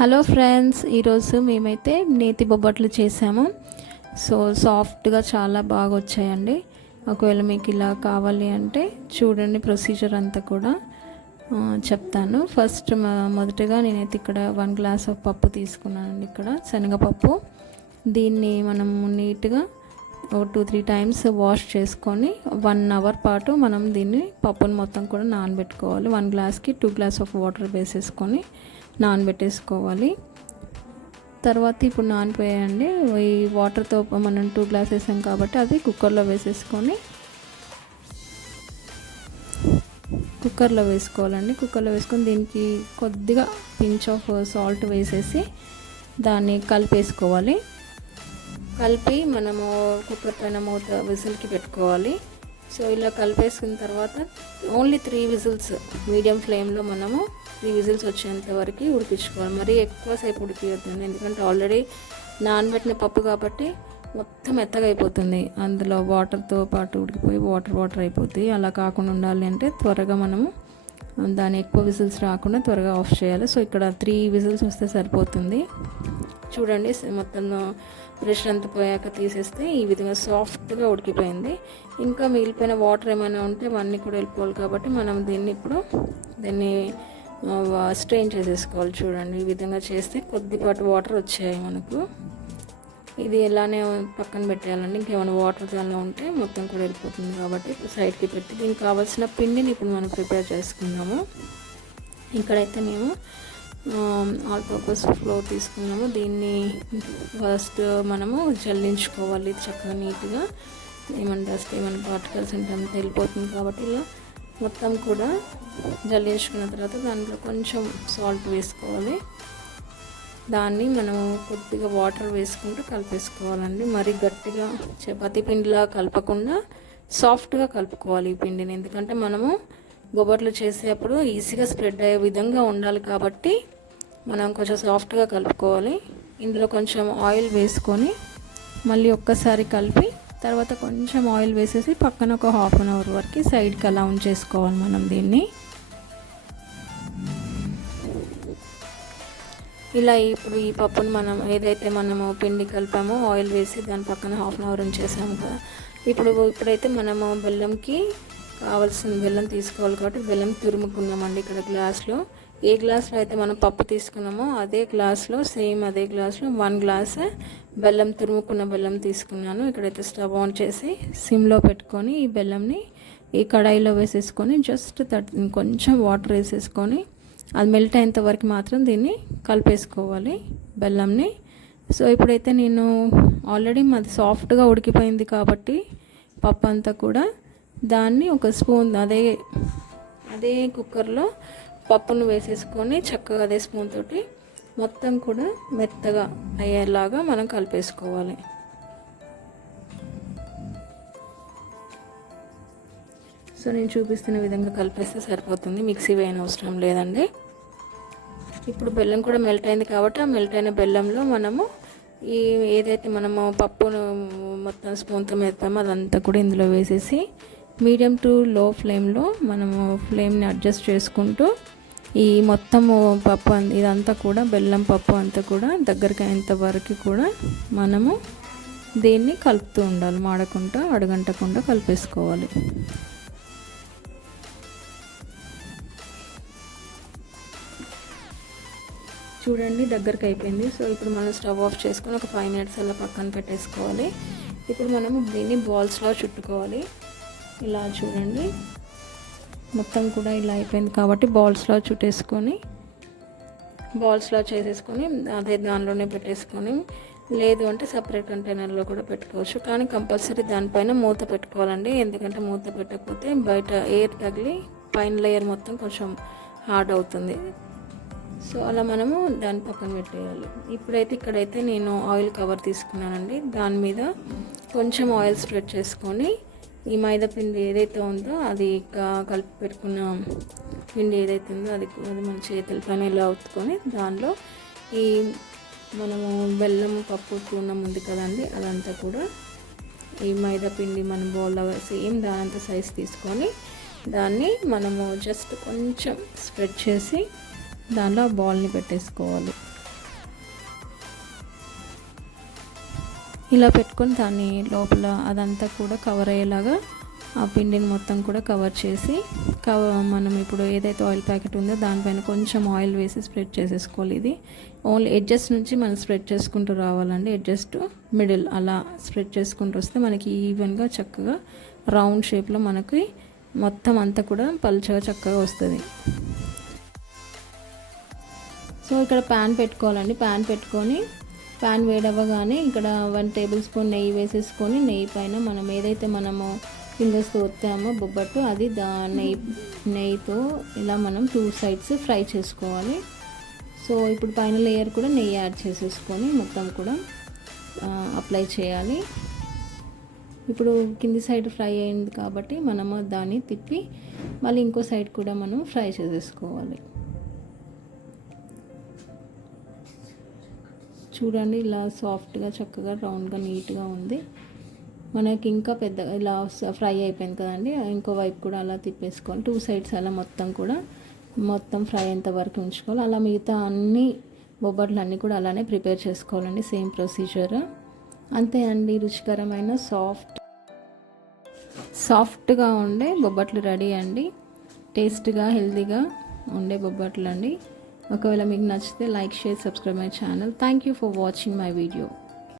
Hello friends, ఈరోజు మేమైతే నేతి బొబ్బట్లు చేసాము. సో సాఫ్ట్గా చాలా బాగా వచ్చాయండి. ఒకవేళ మీకు ఇలా కావాలి అంటే చూడండి, ప్రొసీజర్ అంతా కూడా చెప్తాను. ఫస్ట్ మొదటగా నేనైతే ఇక్కడ 1 గ్లాస్ ఆఫ్ పప్పు తీసుకున్నానండి. ఇక్కడ శనగపప్పు. దీన్ని మనం నీట్గా 2-3 టైమ్స్ వాష్ చేసుకొని 1 అవర్ పాటు మనం దీన్ని పప్పుని మొత్తం కూడా నానబెట్టుకోవాలి. 1 గ్లాస్కి 2 గ్లాస్ ఆఫ్ వాటర్ వేసేసుకొని నానబెట్టేసుకోవాలి. తర్వాత ఇప్పుడు నానిపోయాయండి. ఈ వాటర్తో మనం 2 గ్లాస్ వేసాం కాబట్టి అది కుక్కర్లో వేసేసుకోవాలండి. కుక్కర్లో వేసుకొని దీనికి కొద్దిగా పించ్ ఆఫ్ సాల్ట్ వేసేసి దాన్ని కలిపేసుకోవాలి. కలిపి మనము కుక్కర్ పైన మూత విజిల్కి పెట్టుకోవాలి. సో ఇలా కలిపేసుకున్న తర్వాత ఓన్లీ 3 విజిల్స్ మీడియం ఫ్లేమ్లో మనము 3 విజిల్స్ వచ్చేంత వరకు ఉడికించుకోవాలి. మరీ ఎక్కువసేపు ఉడికియొద్దండి, ఎందుకంటే ఆల్రెడీ నానబెట్టిన పప్పు కాబట్టి మొత్తం మెత్తగా అయిపోతుంది. అందులో వాటర్తో పాటు ఉడికిపోయి వాటర్ అయిపోతుంది. అలా కాకుండా ఉండాలి అంటే త్వరగా మనము దాన్ని ఎక్కువ విజిల్స్ రాకుండా త్వరగా ఆఫ్ చేయాలి. సో ఇక్కడ 3 విజిల్స్ వస్తే సరిపోతుంది. చూడండి, మొత్తం ప్రెషర్ అంతా పోయాక తీసేస్తే ఈ విధంగా సాఫ్ట్గా ఉడికిపోయింది. ఇంకా మిగిలిపోయిన వాటర్ ఏమైనా ఉంటే అవన్నీ కూడా వెళ్ళిపోవాలి కాబట్టి మనం దీన్ని స్ట్రెయిన్ చేసేసుకోవాలి. చూడండి, ఈ విధంగా చేస్తే కొద్దిపాటి వాటర్ వచ్చాయి మనకు. ఇది ఎలానే పక్కన పెట్టేయాలండి. ఇంకేమైనా వాటర్ దానిలో ఉంటే మొత్తం కూడా వెళ్ళిపోతుంది కాబట్టి ఇప్పుడు సైడ్కి పెట్టి దీనికి కావాల్సిన పిండిని ఇప్పుడు మనం ప్రిపేర్ చేసుకుందాము. ఇక్కడైతే మేము ఆల్ పర్పస్ ఫ్లోర్ తీసుకున్నాము. దీన్ని ఫస్ట్ మనము జల్లించుకోవాలి చక్కగా నీట్గా. ఏమైనా డస్ట్ ఏమైనా పార్టికల్స్ ఉంటే అంతా వెళ్ళిపోతుంది కాబట్టి ఇలా మొత్తం కూడా జల్లించుకున్న తర్వాత దాంట్లో కొంచెం సాల్ట్ వేసుకోవాలి. దాన్ని మనము కొద్దిగా వాటర్ వేసుకుంటూ కలిపేసుకోవాలండి. మరి గట్టిగా చపాతీ పిండిలా కలపకుండా సాఫ్ట్గా కలుపుకోవాలి ఈ పిండిని. ఎందుకంటే మనము బొబ్బట్లు చేసేటప్పుడు ఈజీగా స్ప్రెడ్ అయ్యే విధంగా ఉండాలి కాబట్టి మనం కొంచెం సాఫ్ట్గా కలుపుకోవాలి. ఇందులో కొంచెం ఆయిల్ వేసుకొని మళ్ళీ ఒక్కసారి కలిపి తర్వాత కొంచెం ఆయిల్ వేసేసి పక్కన ఒక 1/2 అవర్ వరకు సైడ్కి అలా ఉంచేసుకోవాలి మనం దీన్ని. ఇలా ఇప్పుడు ఈ పప్పును మనం ఏదైతే మనము పిండి కలిపామో ఆయిల్ వేసి దాని పక్కన 1/2 అవర్ ఉంచేసాము కదా. ఇప్పుడైతే మనము బెల్లంకి కావాల్సిన బెల్లం తీసుకోవాలి కాబట్టి బెల్లం తురుముకున్నామండి. ఇక్కడ గ్లాస్లో ఏ గ్లాస్లో అయితే మనం పప్పు తీసుకున్నామో అదే గ్లాస్లో 1 గ్లాస్ బెల్లం, తురుముకున్న బెల్లం తీసుకున్నాను. ఇక్కడైతే స్టవ్ ఆన్ చేసి సిమ్లో పెట్టుకొని ఈ బెల్లంని ఈ కడాయిలో వేసేసుకొని జస్ట్ కొంచెం వాటర్ వేసేసుకొని అది మెల్ట్ అయ్యేంత వరకు మాత్రం దీన్ని కలిపేసుకోవాలి బెల్లంని. సో ఇప్పుడైతే నేను ఆల్రెడీ మాది సాఫ్ట్గా ఉడికిపోయింది కాబట్టి పప్పు అంతా కూడా దాన్ని ఒక స్పూన్ అదే కుక్కర్లో పప్పును వేసేసుకొని చక్కగా అదే స్పూన్ తోటి మొత్తం కూడా మెత్తగా అయ్యేలాగా మనం కలిపేసుకోవాలి. సో నేను చూపిస్తున్న విధంగా కలిపేస్తే సరిపోతుంది, మిక్సీ వేయని అవసరం లేదండి. ఇప్పుడు బెల్లం కూడా మెల్ట్ అయింది కాబట్టి ఆ మెల్ట్ అయిన బెల్లంలో మనము ఏదైతే మనము పప్పును మొత్తం స్పూన్తో మెత్తామో అదంతా కూడా ఇందులో వేసేసి మీడియం టు లో ఫ్లేమ్లో మనము ఫ్లేమ్ని అడ్జస్ట్ చేసుకుంటూ ఈ మొత్తము పప్పు ఇదంతా కూడా బెల్లం పప్పు అంతా కూడా దగ్గరికి అయ్యేంత వరకు కూడా మనము దీన్ని కలుపుతూ ఉండాలి. మాడకుండా అడుగంటకుండా కలిపేసుకోవాలి. చూడండి, దగ్గరికి అయిపోయింది. సో ఇప్పుడు మనం స్టవ్ ఆఫ్ చేసుకొని ఒక 5 మినిట్స్ అలా పక్కన పెట్టేసుకోవాలి. ఇప్పుడు మనము దీన్ని బాల్స్లో చుట్టుకోవాలి. ఇలా చూడండి, మొత్తం కూడా ఇలా అయిపోయింది కాబట్టి బాల్స్లో చేసేసుకొని అదే దానిలోనే పెట్టేసుకొని, లేదు అంటే సపరేట్ కంటైనర్లో కూడా పెట్టుకోవచ్చు. కానీ కంపల్సరీ దానిపైన మూత పెట్టుకోవాలండి. ఎందుకంటే మూత పెట్టకపోతే బయట ఎయిర్ తగిలి పైన లేయర్ మొత్తం కొంచెం హార్డ్ అవుతుంది. సో అలా మనము దాన్ని పక్కన పెట్టేయాలి. ఇక్కడైతే నేను ఆయిల్ కవర్ తీసుకున్నానండి. దాని మీద కొంచెం ఆయిల్ స్ప్రెడ్ చేసుకొని ఈ మైదా పిండి ఏదైతే ఉందో అది కలిపి పెట్టుకున్న పిండి ఏదైతే ఉందో అది మన చేతుల పైన ఇలా ఒత్తుకొని దానిలో ఈ మనము బెల్లం పప్పు పూర్ణం ఉంది కదండి, అదంతా కూడా ఈ మైదా పిండి మన బౌల్లో సేమ్ దానంతా సైజ్ తీసుకొని దాన్ని మనము జస్ట్ కొంచెం స్ప్రెడ్ చేసి దానిలో బాల్ని పెట్టేసుకోవాలి. ఇలా పెట్టుకొని దాన్ని లోపల అదంతా కూడా కవర్ అయ్యేలాగా ఆ పిండిని మొత్తం కూడా కవర్ చేసి మనం ఇప్పుడు ఏదైతే ఆయిల్ ప్యాకెట్ ఉందో దానిపైన కొంచెం ఆయిల్ వేసి స్ప్రెడ్ చేసేసుకోవాలి. ఇది ఓన్లీ ఎడ్జెస్ నుంచి మనం స్ప్రెడ్ చేసుకుంటూ రావాలండి. ఎడ్జెస్ టు మిడిల్ అలా స్ప్రెడ్ చేసుకుంటూ వస్తే మనకి ఈవెన్గా చక్కగా రౌండ్ షేప్లో మనకి మొత్తం అంతా కూడా పలుచగా చక్కగా వస్తుంది. సో ఇక్కడ ప్యాన్ పెట్టుకోవాలండి. ప్యాన్ పెట్టుకొని ప్యాన్ వేడవ్వగానే ఇక్కడ 1 టేబుల్ స్పూన్ నెయ్యి వేసేసుకొని నెయ్యి పైన మనం ఏదైతే మనము ఫింగర్స్తో ఒత్తామో బొబ్బట్టు అది నెయ్యితో ఇలా మనం 2 సైడ్స్ ఫ్రై చేసుకోవాలి. సో ఇప్పుడు పైన లేయర్ కూడా నెయ్యి యాడ్ చేసేసుకొని మొత్తం కూడా అప్లై చేయాలి. ఇప్పుడు కింది సైడ్ ఫ్రై అయింది కాబట్టి మనము దాన్ని తిప్పి మళ్ళీ ఇంకో సైడ్ కూడా మనం ఫ్రై చేసేసుకోవాలి. చూడండి ఇలా సాఫ్ట్గా చక్కగా రౌండ్గా నీట్గా ఉంది. మనకి ఇంకా పెద్ద ఇలా ఫ్రై అయిపోయింది కదండి. ఇంకో వైపు కూడా అలా తిప్పేసుకోవాలి. 2 సైడ్స్ అలా మొత్తం ఫ్రై అయ్యేంత వరకు ఉంచుకోవాలి. అలా మిగతా అన్ని బొబ్బట్లు అన్నీ కూడా అలానే ప్రిపేర్ చేసుకోవాలండి. సేమ్ ప్రొసీజర్ అంతే అండి. రుచికరమైన సాఫ్ట్గా ఉండే బొబ్బట్లు రెడీ అండి. టేస్ట్గా హెల్తీగా ఉండే బొబ్బట్లు అండి. ఒకవేళ మీకు నచ్చితే like, share, subscribe my channel. Thank you for watching my video.